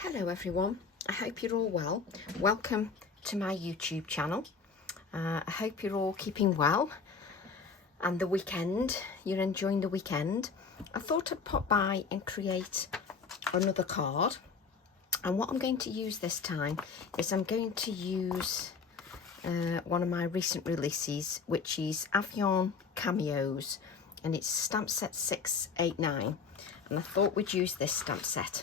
Hello everyone, I hope you're all well. Welcome to my YouTube channel. I hope you're all keeping well and the weekend, you're enjoying the weekend. I thought I'd pop by and create another card, and what I'm going to use this time is I'm going to use one of my recent releases, which is Avian Cameos, and it's stamp set 689, and I thought we'd use this stamp set.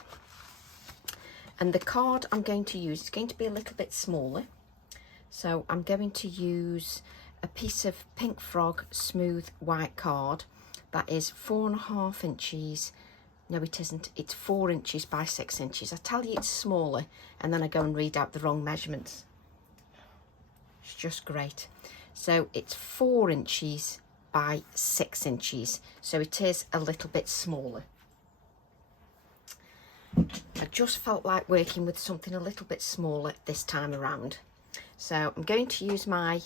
And the card I'm going to use is going to be a little bit smaller. So I'm going to use a piece of Pink Frog smooth white card that is 4.5 inches. No, it isn't. It's 4 inches by 6 inches. I tell you it's smaller and then I go and read out the wrong measurements. It's just great. So it's 4 inches by 6 inches. So it is a little bit smaller. I just felt like working with something a little bit smaller this time around. So I'm going to use my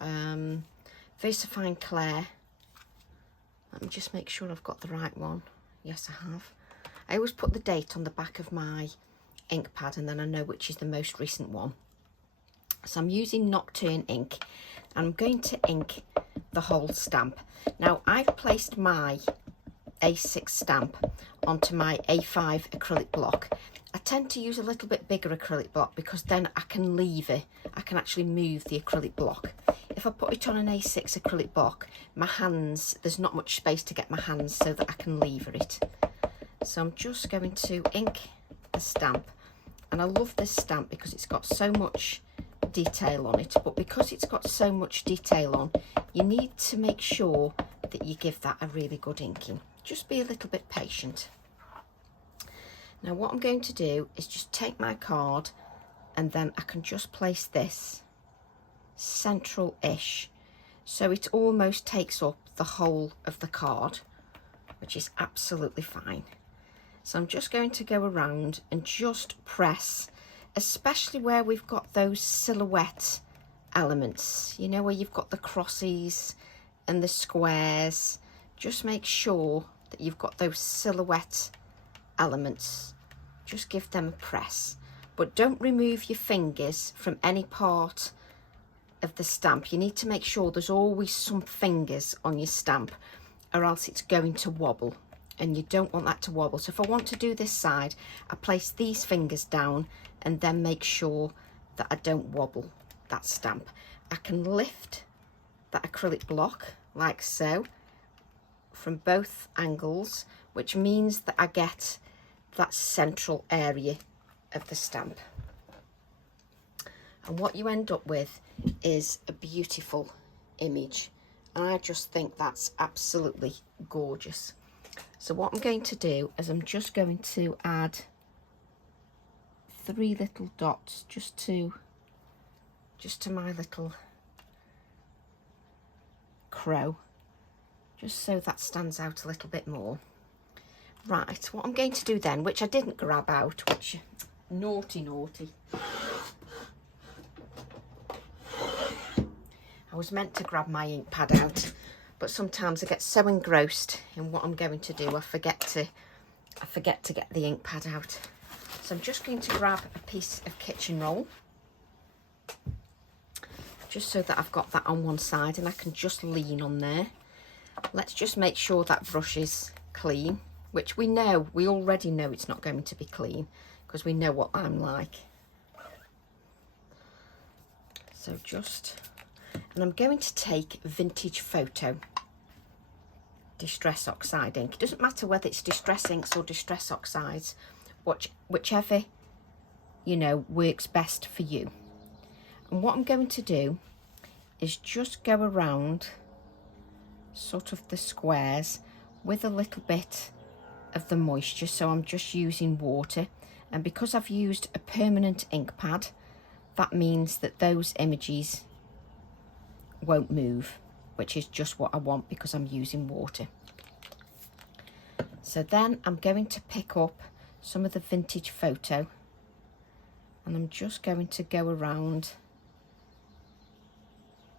VersaFine Clair. Let me just make sure I've got the right one. Yes, I have. I always put the date on the back of my ink pad and then I know which is the most recent one. So I'm using Nocturne ink. I'm going to ink the whole stamp. Now I've placed my A6 stamp onto my A5 acrylic block. I tend to use a little bit bigger acrylic block because then I can lever, I can actually move the acrylic block. If I put it on an A6 acrylic block, my hands, there's not much space to get my hands so that I can lever it. So I'm just going to ink the stamp, and I love this stamp because it's got so much detail on it, but because it's got so much detail on, you need to make sure that you give that a really good inking. Just be a little bit patient. Now what I'm going to do is just take my card and then I can just place this central-ish so it almost takes up the whole of the card, which is absolutely fine. So I'm just going to go around and just press, especially where we've got those silhouette elements, you know, where you've got the crosses and the squares. Just make sure that you've got those silhouette elements. Just give them a press, but don't remove your fingers from any part of the stamp. You need to make sure there's always some fingers on your stamp, or else it's going to wobble, and you don't want that to wobble. So if I want to do this side, I place these fingers down and then make sure that I don't wobble that stamp. I can lift that acrylic block like so from both angles, which means that I get that central area of the stamp. And what you end up with is a beautiful image. And I just think that's absolutely gorgeous. So what I'm going to do is I'm just going to add 3 little dots just to my little crow, just so that stands out a little bit more. Right, what I'm going to do then, which I didn't grab out, which, naughty. I was meant to grab my ink pad out, but sometimes I get so engrossed in what I'm going to do, I forget to get the ink pad out. So I'm just going to grab a piece of kitchen roll, just so that I've got that on one side and I can just lean on there. Let's just make sure that brush is clean, which we already know it's not going to be clean because we know what I'm like. So and I'm going to take Vintage Photo Distress Oxide ink. It doesn't matter whether it's Distress inks or Distress Oxides, whichever, you know, works best for you. And what I'm going to do is just go around sort of the squares with a little bit of the moisture. So I'm just using water, and because I've used a permanent ink pad, that means that those images won't move, which is just what I want because I'm using water. So then I'm going to pick up some of the Vintage Photo and I'm just going to go around,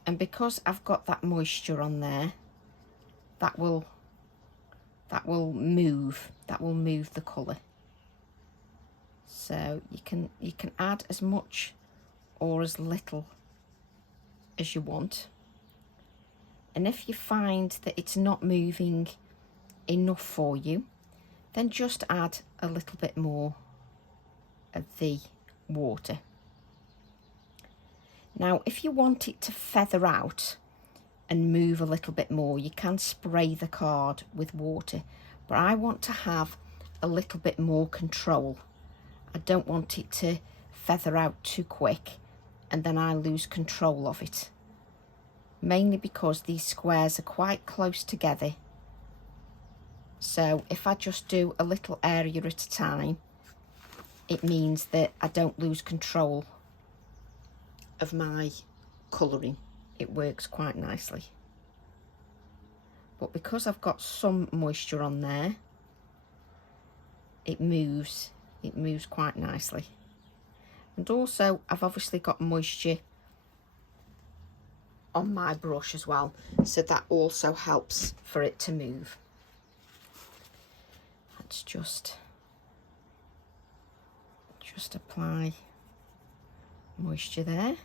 and because I've got that moisture on there, that will move the colour. So you can add as much or as little as you want. And if you find that it's not moving enough for you, then just add a little bit more of the water. Now, if you want it to feather out and move a little bit more, you can spray the card with water, but I want to have a little bit more control. I don't want it to feather out too quick and then I lose control of it, mainly because these squares are quite close together. So if I just do a little area at a time, it means that I don't lose control of my colouring. It works quite nicely. But because I've got some moisture on there, it moves quite nicely. And also I've obviously got moisture on my brush as well, so that also helps for it to move. Let's just apply moisture there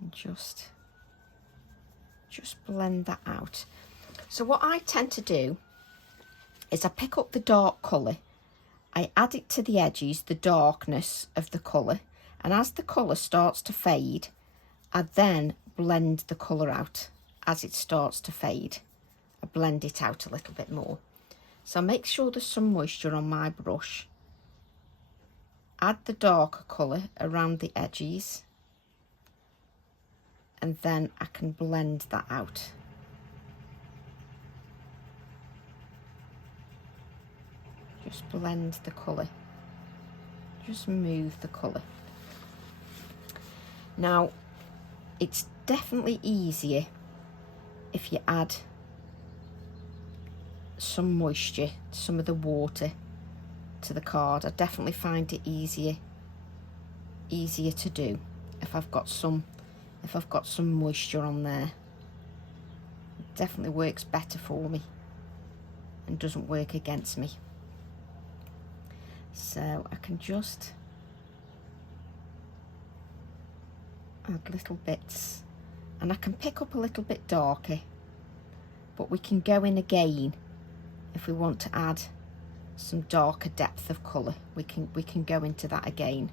and just blend that out. So what I tend to do is I pick up the dark colour, I add it to the edges, the darkness of the colour, and as the colour starts to fade, I then blend the colour out. As it starts to fade, I blend it out a little bit more. So make sure there's some moisture on my brush, add the darker colour around the edges, and then I can blend that out. Just blend the colour, just move the colour. Now, it's definitely easier if you add some moisture, some of the water to the card. I definitely find it easier to do if I've got some moisture on there. It definitely works better for me and doesn't work against me. So I can just add little bits, and I can pick up a little bit darker, but we can go in again if we want to add some darker depth of colour. We can go into that again.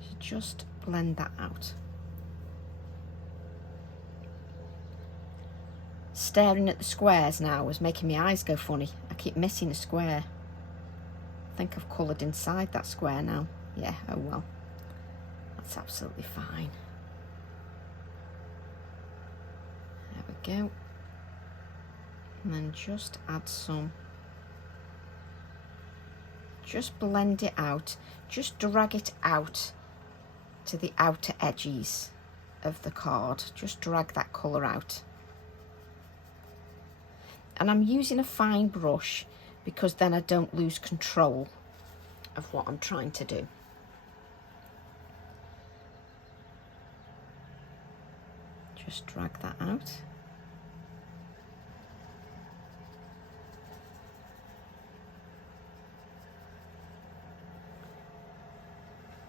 So just blend that out. Staring at the squares now is making my eyes go funny. I keep missing a square. I think I've coloured inside that square now. Yeah, oh well. That's absolutely fine. There we go. And then just add some. Just blend it out. Just drag it out to the outer edges of the card. Just drag that colour out. And I'm using a fine brush because then I don't lose control of what I'm trying to do. Just drag that out.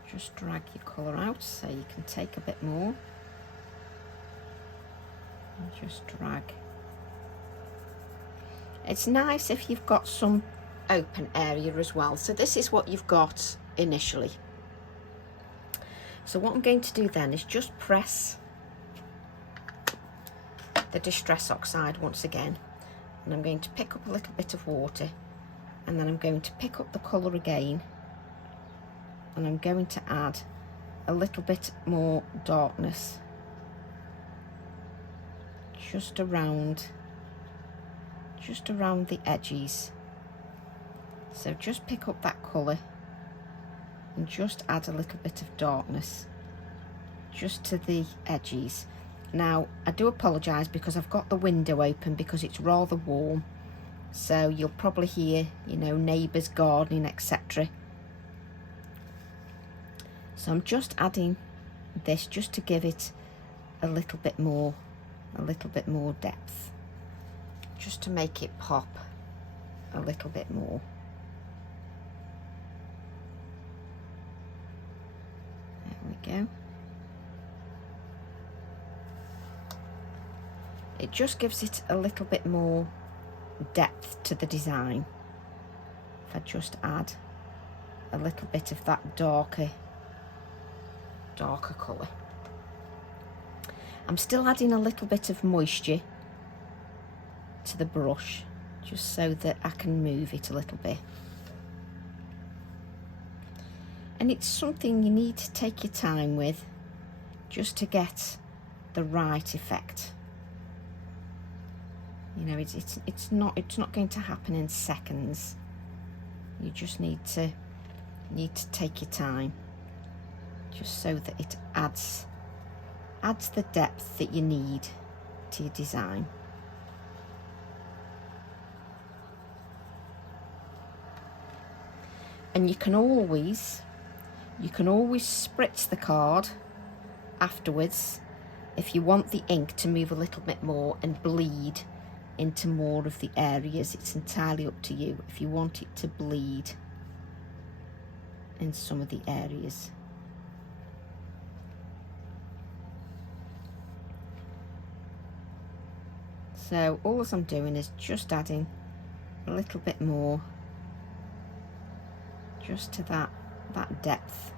Just drag your colour out so you can take a bit more. And just drag. It's nice if you've got some open area as well. So this is what you've got initially. So what I'm going to do then is just press the Distress Oxide once again, and I'm going to pick up a little bit of water, and then I'm going to pick up the colour again, and I'm going to add a little bit more darkness just around the edges. So just pick up that colour and just add a little bit of darkness just to the edges. Now I do apologise because I've got the window open because it's rather warm, so you'll probably hear, you know, neighbours gardening, etc. So I'm just adding this just to give it a little bit more a little bit more depth, just to make it pop a little bit more. There we go. It just gives it a little bit more depth to the design. If I just add a little bit of that darker colour. I'm still adding a little bit of moisture to the brush, just so that I can move it a little bit. And it's something you need to take your time with, just to get the right effect. You know, it's not going to happen in seconds. You just need to take your time, just so that it adds the depth that you need to your design. And you can always spritz the card afterwards if you want the ink to move a little bit more and bleed into more of the areas. It's entirely up to you if you want it to bleed in some of the areas. So all I'm doing is just adding a little bit more, just to that depth.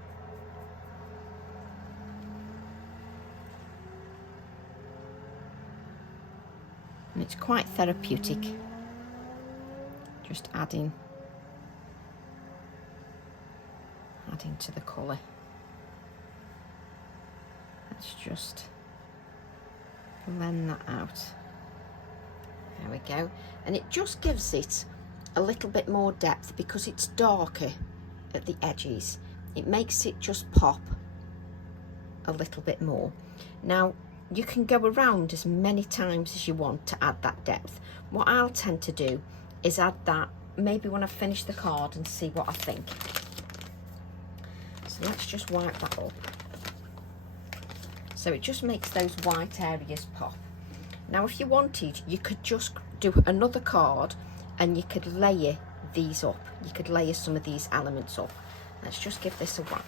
And it's quite therapeutic, just adding to the colour. Let's just blend that out. There we go. And it just gives it a little bit more depth because it's darker at the edges. It makes it just pop a little bit more. Now, you can go around as many times as you want to add that depth. What I'll tend to do is add that maybe when I finish the card and see what I think. So let's just wipe that up. So it just makes those white areas pop. Now, if you wanted, you could just do another card and you could layer these up. You could layer some of these elements up. Let's just give this a wipe.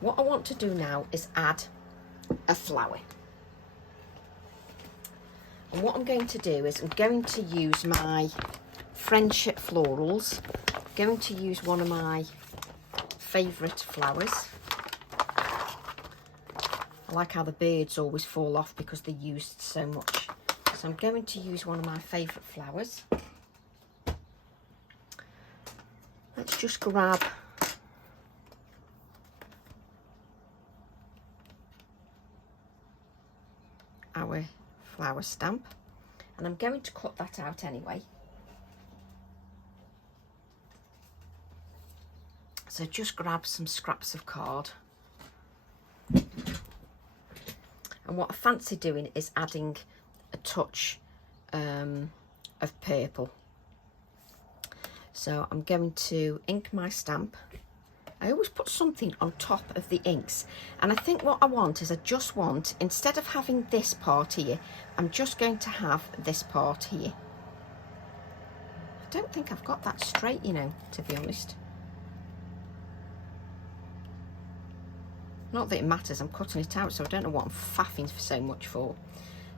What I want to do now is add a flower. And what I'm going to do is I'm going to use my Friendship Florals. I'm going to use one of my favourite flowers. I like how the birds always fall off because they're used so much. So I'm going to use one of my favourite flowers. Let's just grab our flower stamp, and I'm going to cut that out anyway. So just grab some scraps of card. And what I fancy doing is adding a touch of purple. So I'm going to ink my stamp. I always put something on top of the inks, and I think what I want is I just want, instead of having this part here, I'm just going to have this part here. I don't think I've got that straight, you know, to be honest. Not that it matters, I'm cutting it out, so I don't know what I'm faffing for so much for.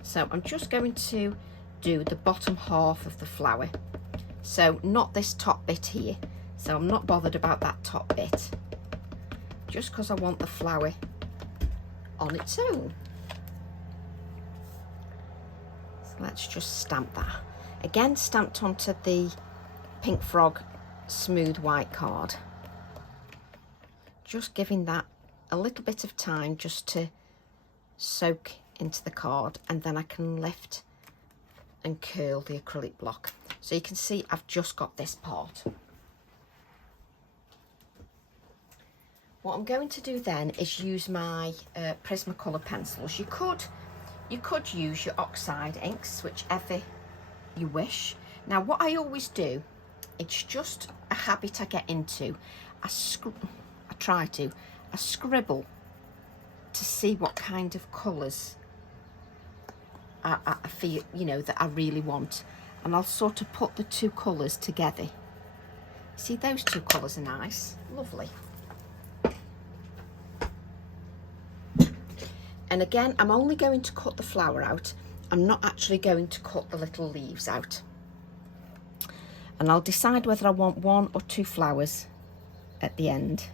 So I'm just going to do the bottom half of the flower. So not this top bit here. So I'm not bothered about that top bit, just because I want the flower on its own. So let's just stamp that. Again, stamped onto the Pink Frog smooth white card. Just giving that a little bit of time just to soak into the card, and then I can lift and curl the acrylic block. So you can see I've just got this part. What I'm going to do then is use my Prismacolor pencils. You could use your oxide inks, whichever you wish. Now, what I always do, it's just a habit I get into. I scribble to see what kind of colours I feel, you know, that I really want. And I'll sort of put the two colours together. See, those two colours are nice, lovely. And again, I'm only going to cut the flower out. I'm not actually going to cut the little leaves out. And I'll decide whether I want 1 or 2 flowers at the end.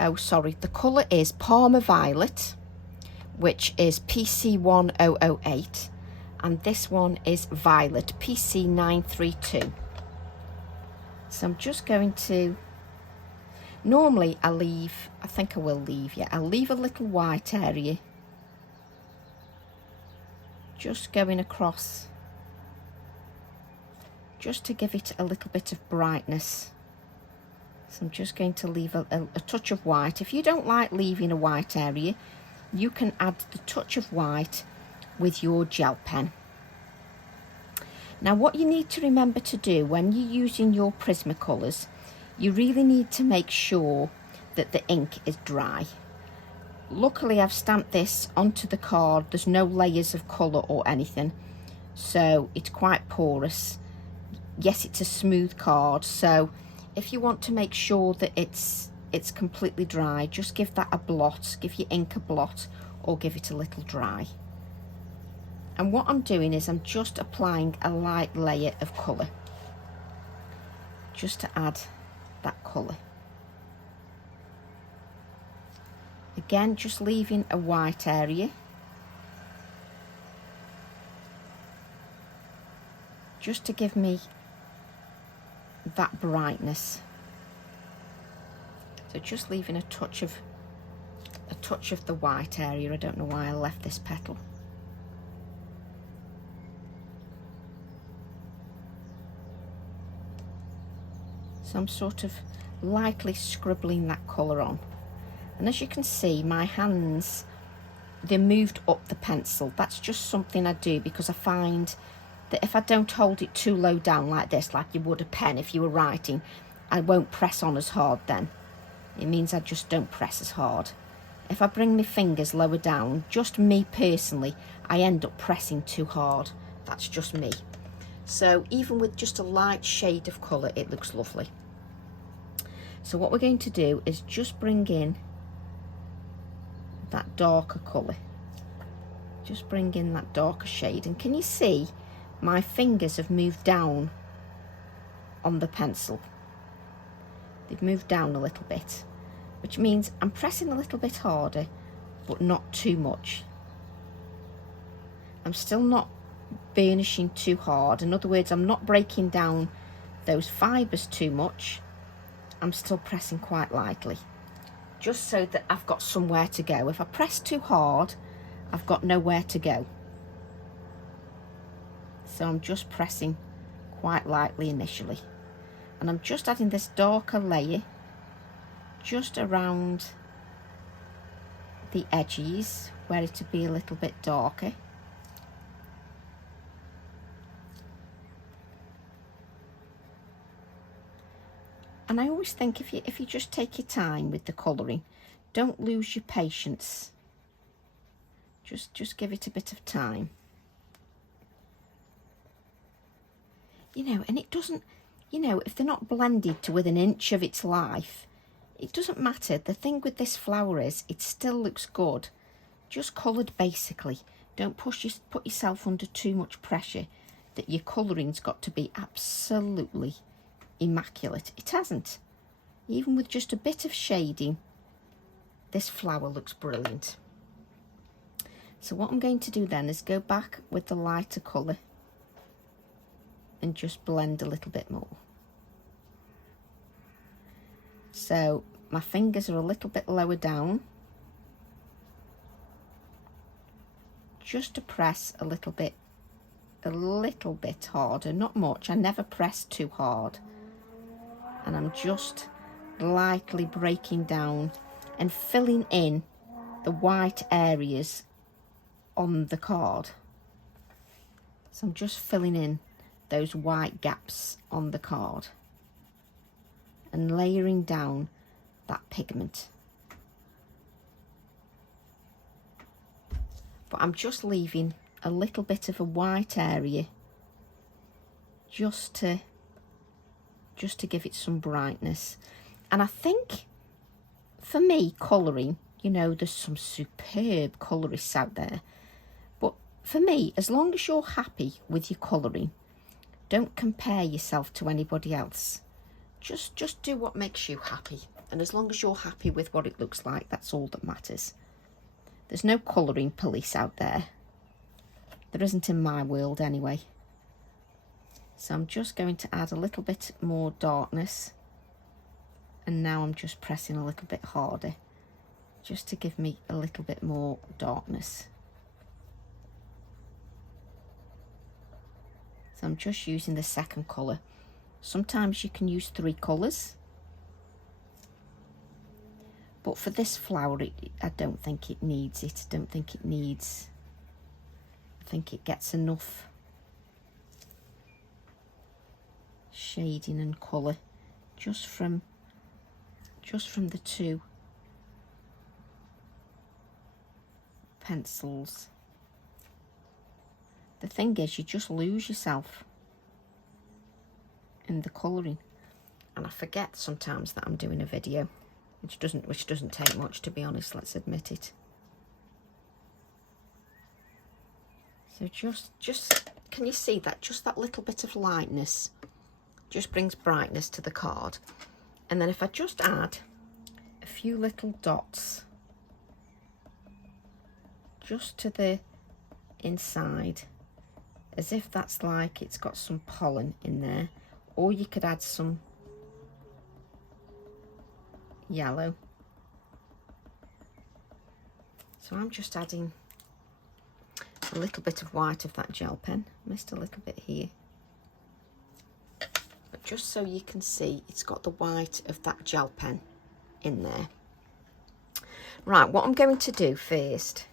Oh, sorry, the colour is Parma Violet, which is PC1008, and this one is Violet, PC932. So I'm just going to, normally I leave, I think I will leave, yeah, I'll leave a little white area just going across, just to give it a little bit of brightness. So I'm just going to leave a touch of white. If you don't like leaving a white area, you can add the touch of white with your gel pen. Now what you need to remember to do when you're using your Prismacolors, you really need to make sure that the ink is dry. Luckily I've stamped this onto the card, there's no layers of colour or anything, so it's quite porous. Yes, it's a smooth card, so if you want to make sure that it's completely dry, just give that a blot, give your ink a blot, or give it a little dry. And what I'm doing is I'm just applying a light layer of colour, just to add that colour. Again, just leaving a white area, just to give me that brightness. So just leaving a touch of the white area. I don't know why I left this petal. So I'm sort of lightly scribbling that colour on. And as you can see, my hands, they moved up the pencil. That's just something I do because I find that if I don't hold it too low down like this, like you would a pen if you were writing, I won't press on as hard then. It means I just don't press as hard. If I bring my fingers lower down, just me personally, I end up pressing too hard. That's just me. So even with just a light shade of colour, it looks lovely. So what we're going to do is just bring in that darker colour. Just bring in that darker shade. And can you see my fingers have moved down on the pencil? They've moved down a little bit, which means I'm pressing a little bit harder, but not too much. I'm still not burnishing too hard. In other words, I'm not breaking down those fibres too much. I'm still pressing quite lightly, just so that I've got somewhere to go. If I press too hard, I've got nowhere to go. So I'm just pressing quite lightly initially. And I'm just adding this darker layer just around the edges where it would be a little bit darker. And I always think if you just take your time with the colouring, don't lose your patience. Just give it a bit of time. You know, and it doesn't, you know, if they're not blended to within an inch of its life, it doesn't matter. The thing with this flower is it still looks good, just coloured basically. Don't put yourself under too much pressure that your colouring's got to be absolutely immaculate. It hasn't. Even with just a bit of shading, this flower looks brilliant. So what I'm going to do then is go back with the lighter colour and just blend a little bit more. So my fingers are a little bit lower down, just to press a little bit harder, not much. I never press too hard. And I'm just lightly breaking down and filling in the white areas on the card. So I'm just filling in those white gaps on the card and layering down that pigment. But I'm just leaving a little bit of a white area just to give it some brightness. And I think for me, colouring, you know, there's some superb colourists out there, but for me, as long as you're happy with your colouring, don't compare yourself to anybody else. Just do what makes you happy, and as long as you're happy with what it looks like, that's all that matters. There's no colouring police out there. There isn't in my world anyway. So I'm just going to add a little bit more darkness, and now I'm just pressing a little bit harder just to give me a little bit more darkness. So I'm just using the second colour. Sometimes you can use 3 colours, but for this flower I don't think it needs it. I don't think it needs, I think it gets enough shading and colour just from the 2 pencils. The thing is, you just lose yourself in the colouring, and I forget sometimes that I'm doing a video, which doesn't take much, to be honest, let's admit it. So just can you see that just that little bit of lightness just brings brightness to the card? And then if I just add a few little dots just to the inside, as if that's like it's got some pollen in there, or you could add some yellow. So I'm just adding a little bit of white of that gel pen. Missed a little bit here, but just so you can see it's got the white of that gel pen in there. Right, what I'm going to do first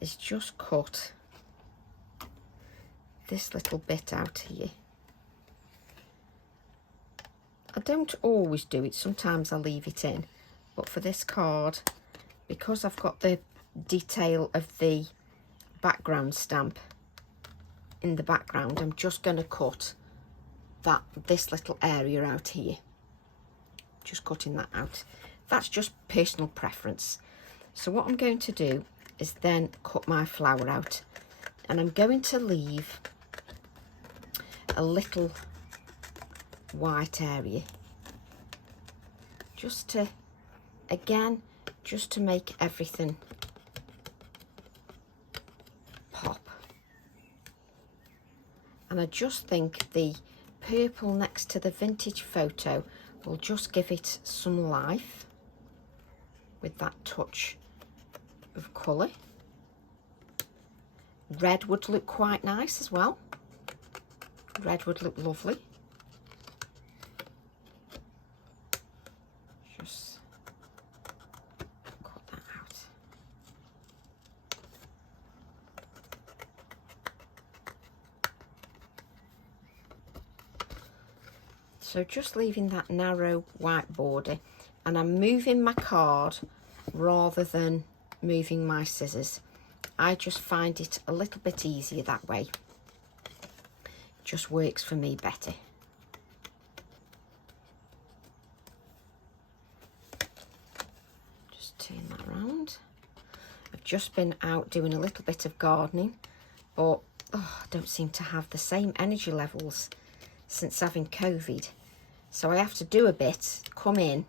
is just cut this little bit out here. I don't always do it, sometimes I leave it in, but for this card, because I've got the detail of the background stamp in the background, I'm just going to cut this little area out here, just cutting that out. That's just personal preference. So what I'm going to do is then cut my flower out, and I'm going to leave a little white area just to, again, just to make everything pop. And I just think the purple next to the vintage photo will just give it some life with that touch of colour. Red would look quite nice as well. Red would look lovely. Just cut that out. So just leaving that narrow white border, and I'm moving my card rather than moving my scissors. I just find it a little bit easier that way. Just works for me better. Just turn that around. I've just been out doing a little bit of gardening, but I don't seem to have the same energy levels since having COVID. So I have to do a bit, come in,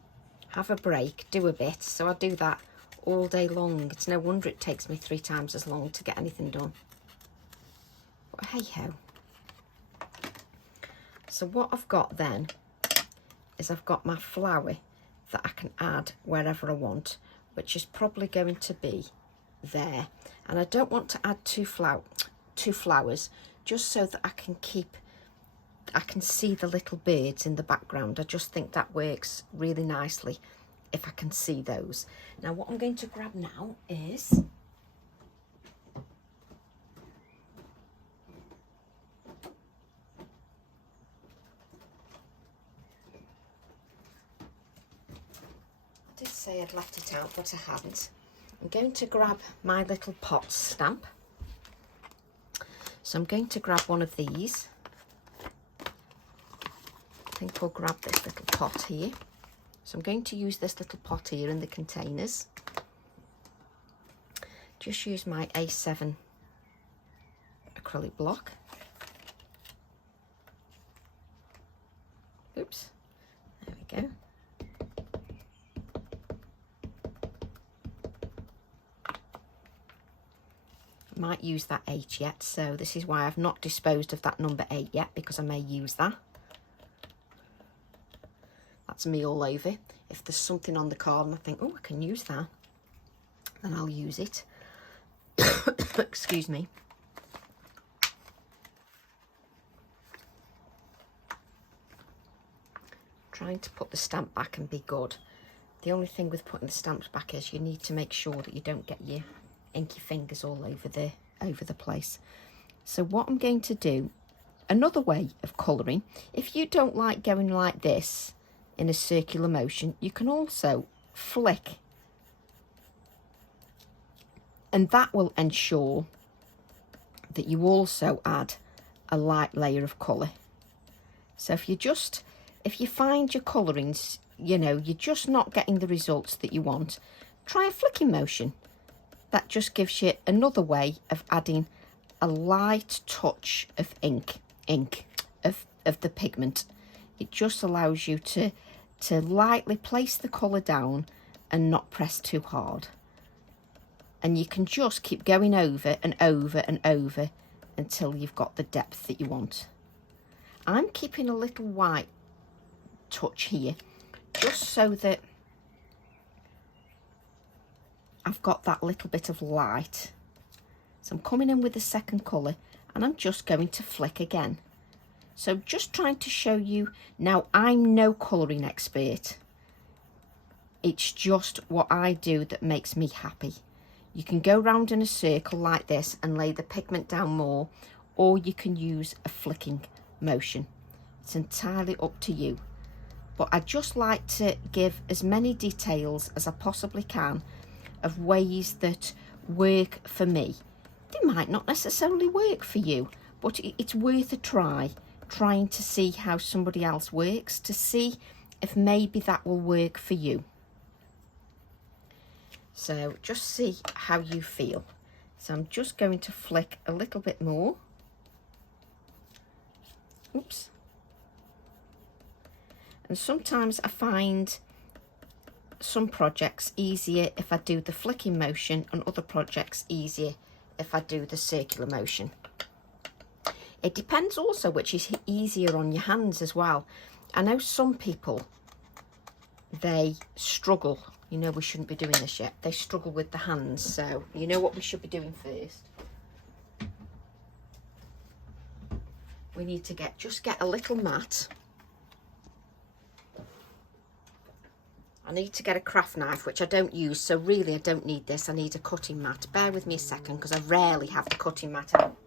have a break, do a bit. So I do that all day long. It's no wonder it takes me 3 times as long to get anything done. But hey ho. So what I've got then is I've got my flower that I can add wherever I want, which is probably going to be there. And I don't want to add two flowers, just so that I can see the little birds in the background. I just think that works really nicely if I can see those. Now what I'm going to grab now is I did say I'd left it out, but I haven't. I'm going to grab my little pot stamp, So I'm going to grab one of these. I think we'll grab this little pot here. So I'm going to use this little pot here in the containers. Just use my A7 acrylic block. Oops, there we go. Might use that 8 yet, so this is why I've not disposed of that number 8 yet, because I may use that. That's me all over. If there's something on the card and I think, oh, I can use that, then I'll use it. Excuse me. Trying to put the stamp back and be good. The only thing with putting the stamps back is you need to make sure that you don't get your inky fingers all over the place. So what I'm going to do, another way of colouring, if you don't like going like this in a circular motion, you can also flick, and that will ensure that you also add a light layer of colour. So if you find your colourings, you know, you're just not getting the results that you want, try a flicking motion. That just gives you another way of adding a light touch of of the pigment. It just allows you to lightly place the colour down and not press too hard. And you can just keep going over and over and over until you've got the depth that you want. I'm keeping a little white touch here, just so that I've got that little bit of light. So I'm coming in with the second colour and I'm just going to flick again. So just trying to show you, now I'm no colouring expert. It's just what I do that makes me happy. You can go round in a circle like this and lay the pigment down more, or you can use a flicking motion. It's entirely up to you. But I just like to give as many details as I possibly can of ways that work for me. They might not necessarily work for you, but it's worth a try, trying to see how somebody else works, to see if maybe that will work for you. So just see how you feel. So I'm just going to flick a little bit more. Oops. And sometimes I find some projects easier if I do the flicking motion, and other projects easier if I do the circular motion. It depends also which is easier on your hands as well. I know some people, they struggle. You know, we shouldn't be doing this yet. They struggle with the hands, so you know what we should be doing first. We need to just get a little mat. I need to get a craft knife, which I don't use, so really I don't need this. I need a cutting mat. Bear with me a second, because I rarely have the cutting mat out.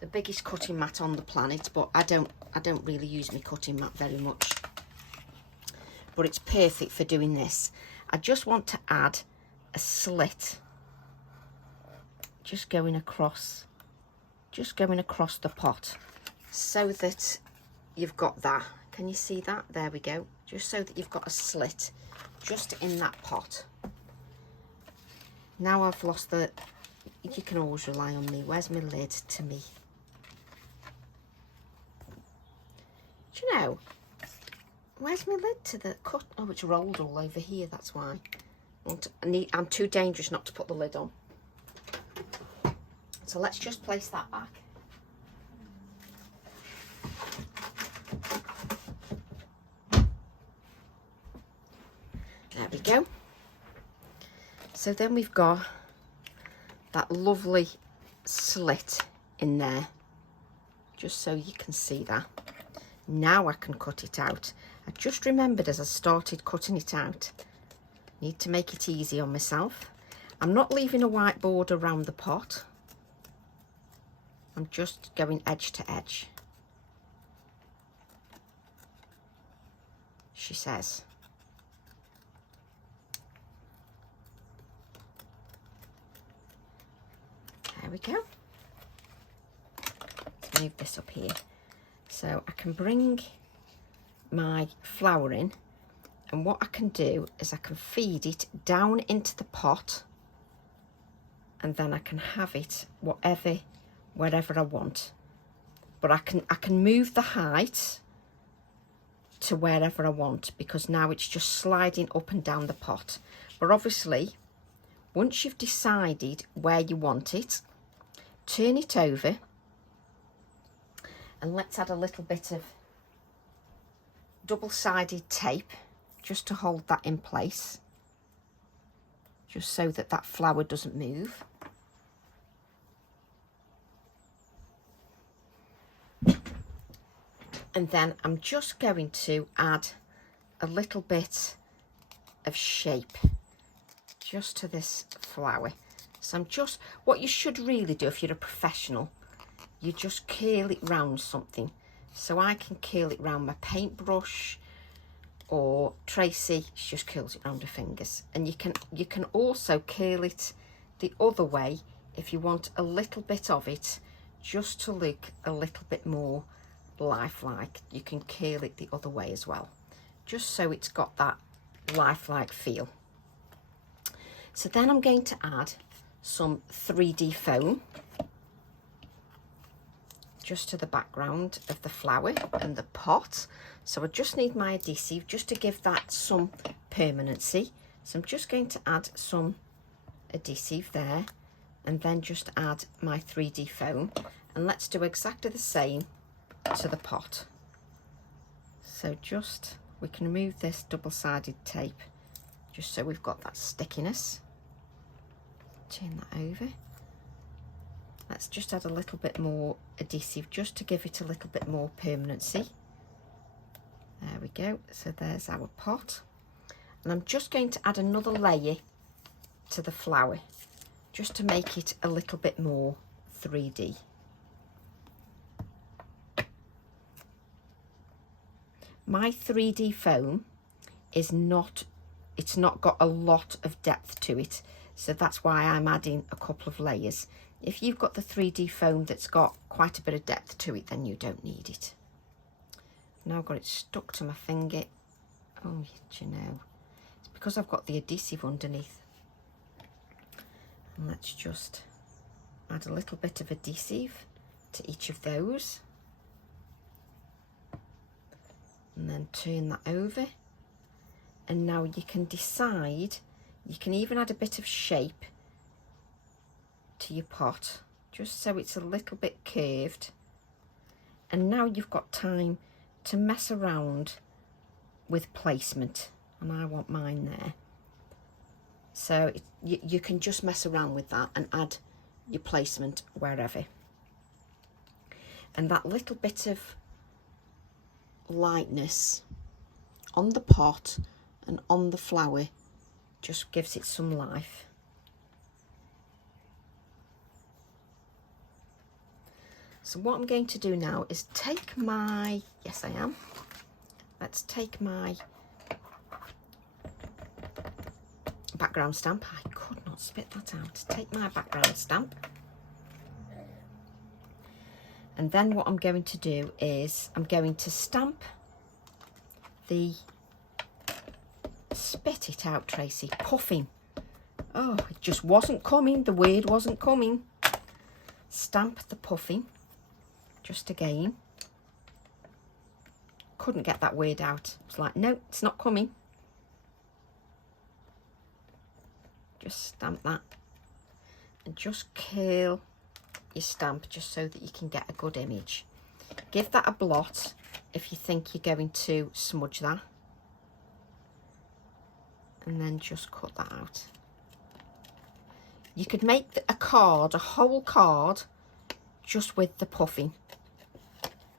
The biggest cutting mat on the planet, but I don't really use my cutting mat very much. But it's perfect for doing this. I just want to add a slit, just going across the pot, so that you've got that. Can you see that? There we go. Just so that you've got a slit just in that pot. Now I've lost the, you can always rely on me. Where's my lid to me? Do you know, where's my lid to the cut? Oh, it's rolled all over here, that's why. I'm too dangerous not to put the lid on. So let's just place that back. There we go. So then we've got that lovely slit in there, just so you can see that. Now I can cut it out. I just remembered as I started cutting it out, need to make it easy on myself. I'm not leaving a white border around the pot. I'm just going edge to edge, she says. we go. Let's move this up here. So I can bring my flower in, and what I can do is I can feed it down into the pot, and then I can have it wherever I want. But I can move the height to wherever I want, because now it's just sliding up and down the pot. But obviously, once you've decided where you want it, turn it over, and let's add a little bit of double-sided tape just to hold that in place, just so that that flower doesn't move. And then I'm just going to add a little bit of shape just to this flower. So what you should really do if you're a professional, you just curl it round something. So I can curl it round my paintbrush, or Tracy, she just curls it round her fingers. And you can also curl it the other way if you want a little bit of it just to look a little bit more lifelike. You can curl it the other way as well, just so it's got that lifelike feel. So then I'm going to add some 3D foam just to the background of the flower and the pot. So I just need my adhesive just to give that some permanency. So I'm just going to add some adhesive there, and then just add my 3D foam, and let's do exactly the same to the pot. So we can remove this double-sided tape just so we've got that stickiness. Turn that over. Let's just add a little bit more adhesive just to give it a little bit more permanency. There we go. So there's our pot. And I'm just going to add another layer to the flower just to make it a little bit more 3D. My 3D foam it's not got a lot of depth to it, so that's why I'm adding a couple of layers. If you've got the 3D foam that's got quite a bit of depth to it, then you don't need it. Now I've got it stuck to my finger. Oh, do you know, it's because I've got the adhesive underneath. And let's just add a little bit of adhesive to each of those. And then turn that over. And now you can decide, you can even add a bit of shape to your pot, just so it's a little bit curved. And now you've got time to mess around with placement, and I want mine there. So you can just mess around with that and add your placement wherever. And that little bit of lightness on the pot and on the flower just gives it some life. So what I'm going to do now is take my, yes I am, let's take my background stamp. I could not spit that out. Take my background stamp. And then what I'm going to do is I'm going to stamp the, spit it out Tracy, puffing. Oh, it just wasn't coming, the word wasn't coming. Stamp the puffing, just again. Couldn't get that word out. It's like, no, it's not coming. Just stamp that and just curl your stamp just so that you can get a good image. Give that a blot if you think you're going to smudge that, and then just cut that out. You could make a card, a whole card, just with the puffing.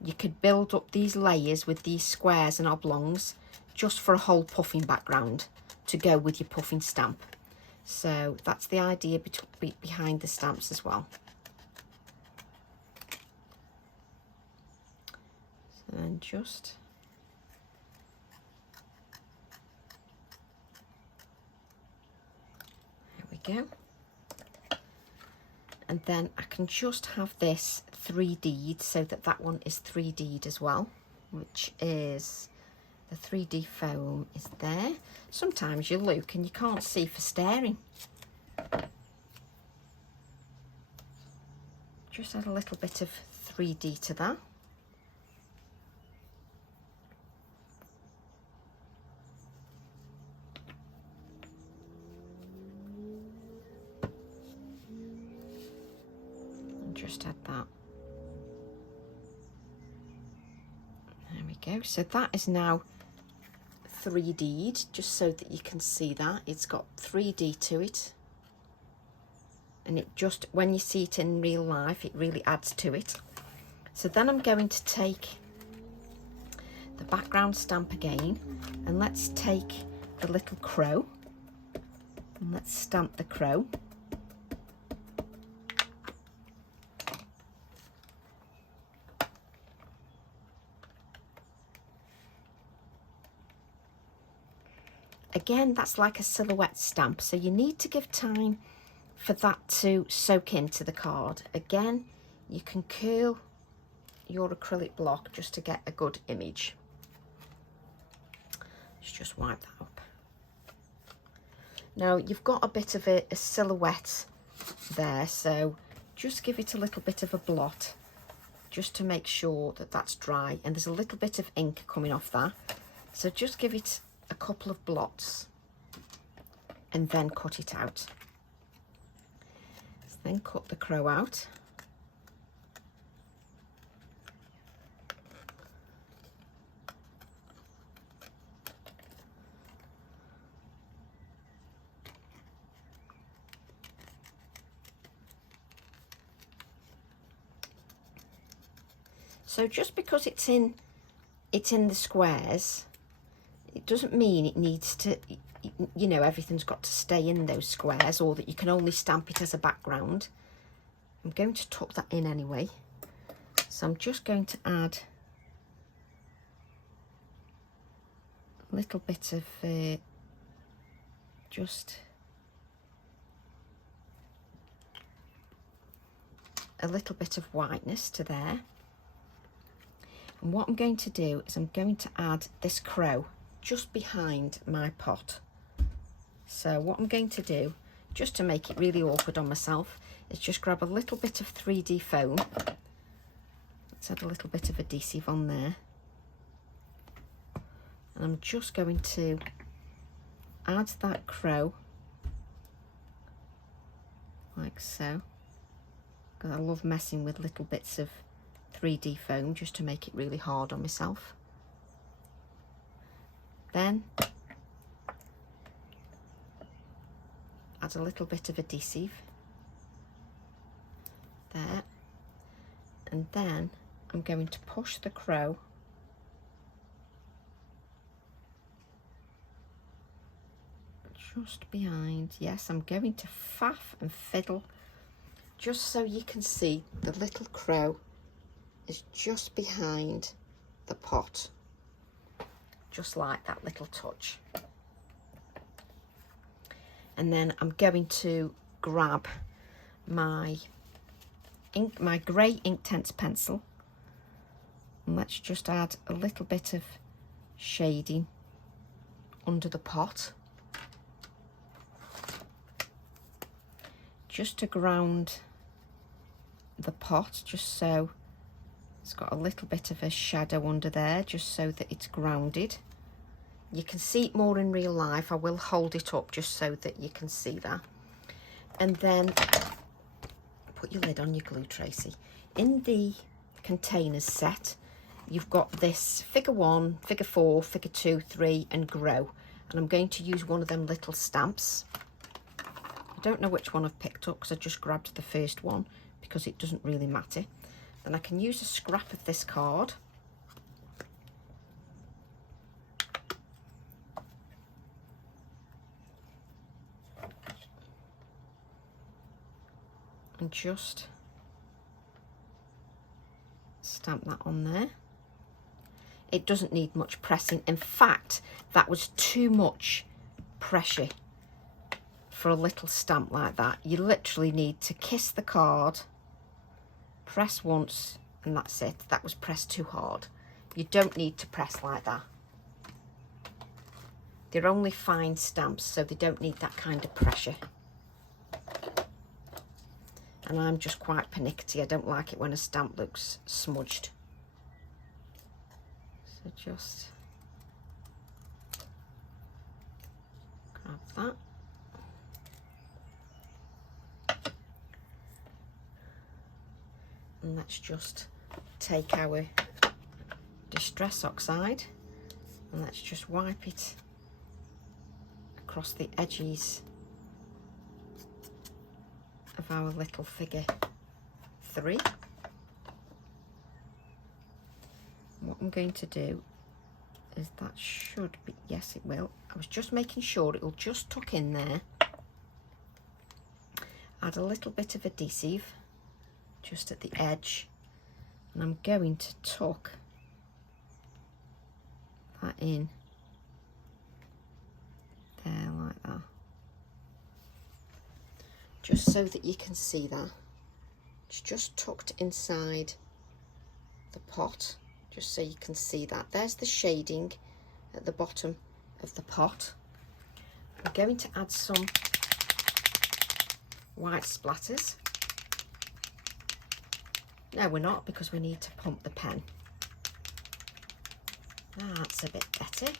You could build up these layers with these squares and oblongs just for a whole puffing background to go with your puffing stamp. So that's the idea behind the stamps as well. And just there we go. And then I can just have this 3D'd so that that one is 3D'd as well, which is the 3D foam is there. Sometimes you look and you can't see for staring. Just add a little bit of 3D to that. And just add that. There we go. So that is now 3D'd, just so that you can see that. It's got 3D to it. And it just, when you see it in real life, it really adds to it. So then I'm going to take the background stamp again, and let's take the little crow, and let's stamp the crow. Again, that's like a silhouette stamp, so you need to give time for that to soak into the card. Again, you can curl your acrylic block just to get a good image. Let's just wipe that up. Now you've got a bit of a silhouette there, so just give it a little bit of a blot just to make sure that that's dry, and there's a little bit of ink coming off that, so just give it a couple of blots and then cut it out. Then cut the crow out. So just because it's in the squares, it doesn't mean it needs to, you know, everything's got to stay in those squares, or that you can only stamp it as a background. I'm going to tuck that in anyway. So I'm just going to add a little bit of just a little bit of whiteness to there. And what I'm going to do is I'm going to add this crow just behind my pot. So what I'm going to do, just to make it really awkward on myself, is just grab a little bit of 3D foam. Let's add a little bit of adhesive on there. And I'm just going to add that crow, like so, because I love messing with little bits of 3D foam just to make it really hard on myself. Then add a little bit of adhesive there, and then I'm going to push the crow just behind. Yes, I'm going to faff and fiddle just so you can see the little crow is just behind the pot, just like that little touch. And then I'm going to grab my ink, my grey Inktense pencil, and let's just add a little bit of shading under the pot, just to ground the pot, just so it's got a little bit of a shadow under there, just so that it's grounded. You can see it more in real life. I will hold it up just so that you can see that. And then put your lid on your glue, Tracy. In the containers set, you've got this figure 1, figure 4, figure 2, 3 and grow. And I'm going to use one of them little stamps. I don't know which one I've picked up because I just grabbed the first one because it doesn't really matter. Then I can use a scrap of this card. And just stamp that on there. It doesn't need much pressing. In fact, that was too much pressure for a little stamp like that, you literally need to kiss the card, press once, and that's it. That was pressed too hard. You don't need to press like that. They're only fine stamps, so they don't need that kind of pressure. And I'm just quite pernickety. I don't like it when a stamp looks smudged. So just grab that. And let's just take our Distress Oxide and let's just wipe it across the edges of our little figure 3. What I'm going to do is that should be, yes it will. I was just making sure it will just tuck in there. Add a little bit of adhesive just at the edge, and I'm going to tuck that in there like that, just so that you can see that it's just tucked inside the pot, just so you can see that. There's the shading at the bottom of the pot. I'm going to add some white splatters. No, we're not, because we need to pump the pen. That's a bit better.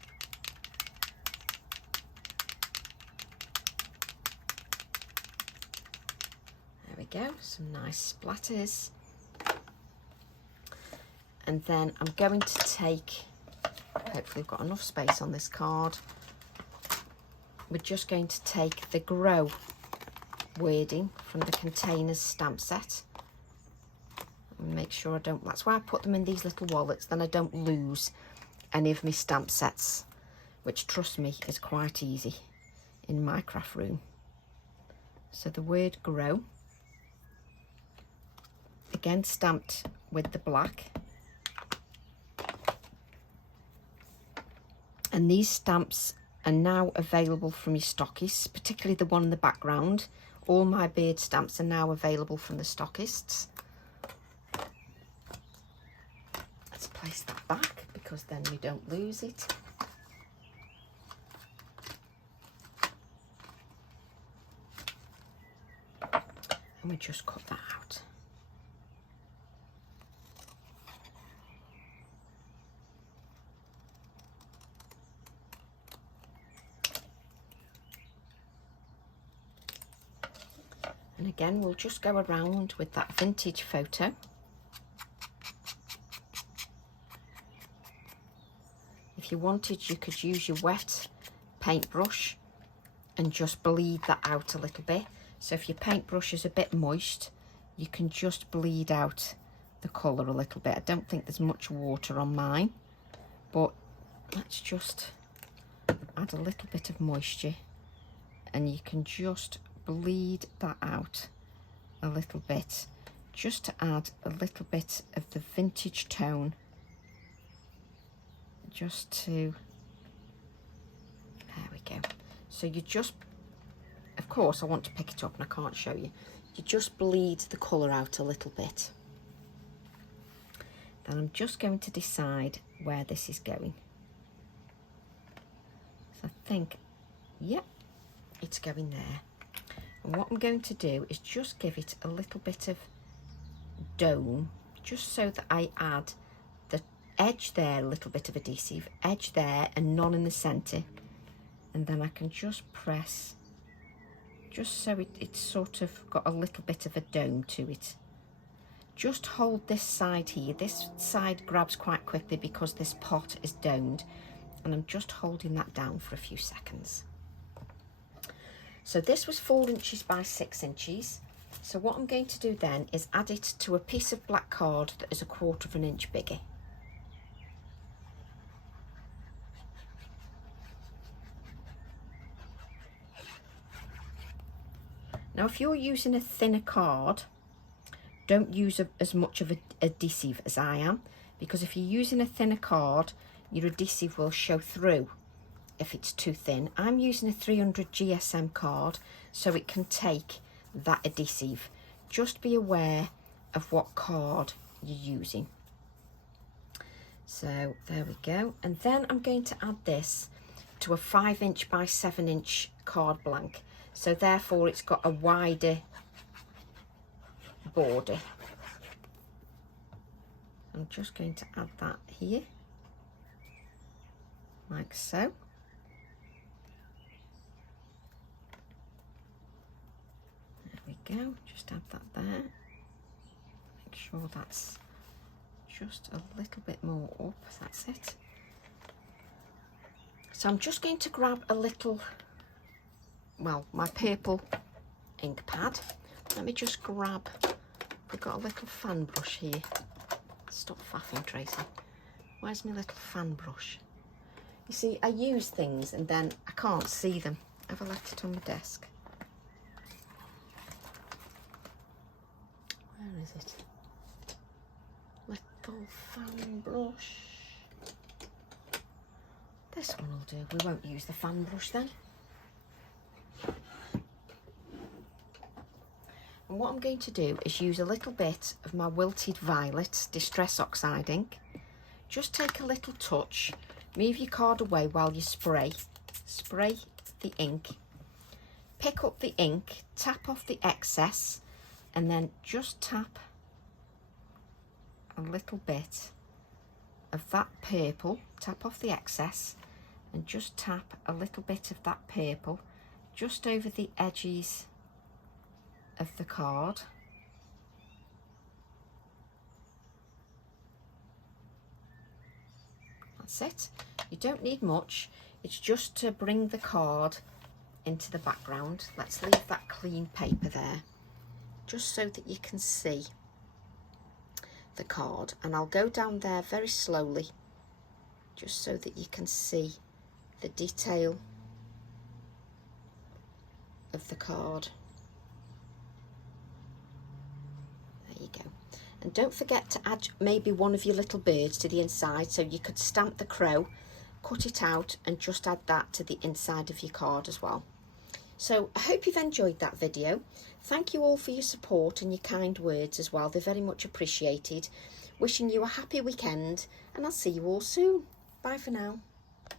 There we go, some nice splatters. And then I'm going to take, hopefully we've got enough space on this card, we're just going to take the Grow wording from the Containers stamp set. Make sure I don't, that's why I put them in these little wallets, then I don't lose any of my stamp sets, which, trust me, is quite easy in my craft room. So the word Grow, again stamped with the black, and these stamps are now available from your stockists, particularly the one in the background. All my beard stamps are now available from the stockists. Place that back, because then we don't lose it. And we just cut that out. And again, we'll just go around with that vintage photo. If you wanted, you could use your wet paintbrush and just bleed that out a little bit. So if your paintbrush is a bit moist, you can just bleed out the colour a little bit. I don't think there's much water on mine, but let's just add a little bit of moisture, and you can just bleed that out a little bit, just to add a little bit of the vintage tone, just to, there we go. So you just, of course I want to pick it up and I can't show you, you just bleed the colour out a little bit. Then I'm just going to decide where this is going. So I think, yep, it's going there. And what I'm going to do is just give it a little bit of dome, just so that I add the edge there, a little bit of adhesive, edge there and none in the centre. And then I can just press, just so it's sort of got a little bit of a dome to it. Just hold this side here. This side grabs quite quickly because this pot is domed, and I'm just holding that down for a few seconds. So this was 4 inches by 6 inches. So what I'm going to do then is add it to a piece of black card that is 1/4 of an inch bigger. Now if you're using a thinner card, don't use as much of an adhesive as I am, because if you're using a thinner card, your adhesive will show through if it's too thin. I'm using a 300 GSM card, so it can take that adhesive. Just be aware of what card you're using. So there we go. And then I'm going to add this to a 5" by 7" card blank. So therefore it's got a wider border. I'm just going to add that here, like so. There we go, just add that there. Make sure that's just a little bit more up, that's it. So I'm just going to grab a little, well, my purple ink pad. Let me just grab, we've got a little fan brush here. Stop faffing, Tracy. Where's my little fan brush? You see, I use things and then I can't see them. Have I left it on my desk? Where is it? Little fan brush. This one will do. We won't use the fan brush then. And what I'm going to do is use a little bit of my Wilted Violet Distress Oxide ink. Just take a little touch, move your card away while you spray. Spray the ink. Pick up the ink, tap off the excess, and then just tap a little bit of that purple. Tap off the excess and just tap a little bit of that purple just over the edges of the card. That's it. You don't need much. It's just to bring the card into the background. Let's leave that clean paper there just so that you can see the card, and I'll go down there very slowly just so that you can see the detail of the card. And don't forget to add maybe one of your little birds to the inside, so you could stamp the crow, cut it out and just add that to the inside of your card as well. So I hope you've enjoyed that video. Thank you all for your support and your kind words as well. They're very much appreciated. Wishing you a happy weekend, and I'll see you all soon. Bye for now.